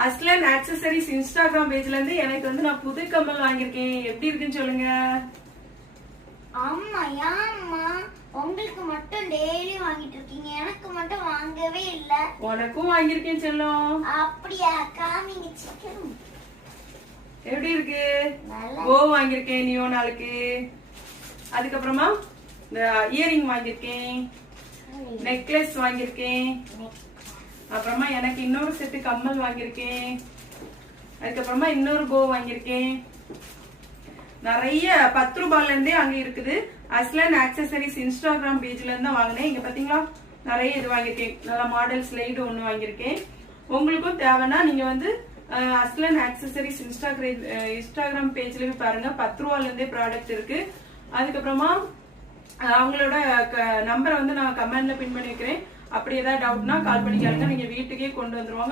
Aslan accessories Instagram பேஜ்ல இருந்து எனக்கு வந்து நான் புது கம்மல் வாங்கியிருக்கேன். எப்படி இருக்குன்னு சொல்லுங்க. அம்மா ஏம்மா உங்களுக்கு மட்டும் டெய்லி வாங்கிட்டு இருக்கீங்க, எனக்கு மட்டும் வாங்கவே இல்ல. உனக்கும் வாங்கியிருக்கேன் செல்லம். அப்படியா? காமிங்க சிக்கன். எப்படி இருக்கு? கோ வாங்கியிருக்கேன் நியோ நாளுக்கு. அதுக்கப்புறமா இந்த இயரிங் வாங்கியிருக்கேன், நெக்லஸ் வாங்கியிருக்கேன். அப்புறமா எனக்கு இன்னொரு செட்டு கம்மல் வாங்கியிருக்கேன். அதுக்கப்புறமா இன்னொரு கோ வாங்கியிருக்கேன். நிறைய 10 ரூபாயில இருந்தே அங்க இருக்குது. அஸ்லன் ஆக்சசரிஸ் இன்ஸ்டாகிராம் பேஜ்ல இருந்து தான் வாங்கினேன். இங்க பாத்தீங்களா நிறைய இது வாங்கியிருக்கேன். நல்ல மாடல் ஸ்லைடு ஒண்ணு வாங்கியிருக்கேன். உங்களுக்கும் தேவைன்னா நீங்க வந்து அஸ்லன் ஆக்சசரிஸ் இன்ஸ்டாகிராம் பேஜ்ல போய் பாருங்க. 10 ரூபாயில இருந்தே ப்ராடக்ட் இருக்கு. அதுக்கப்புறமா அவங்களோட நம்பரை வந்து நான் கமெண்ட்ல பின் பண்ணி வைக்கிறேன். அப்படி ஏதாவது டவுட்னா கால் பண்ணி கேளுங்க. நீங்க வீட்டுக்கே கொண்டு வந்துருவாங்க.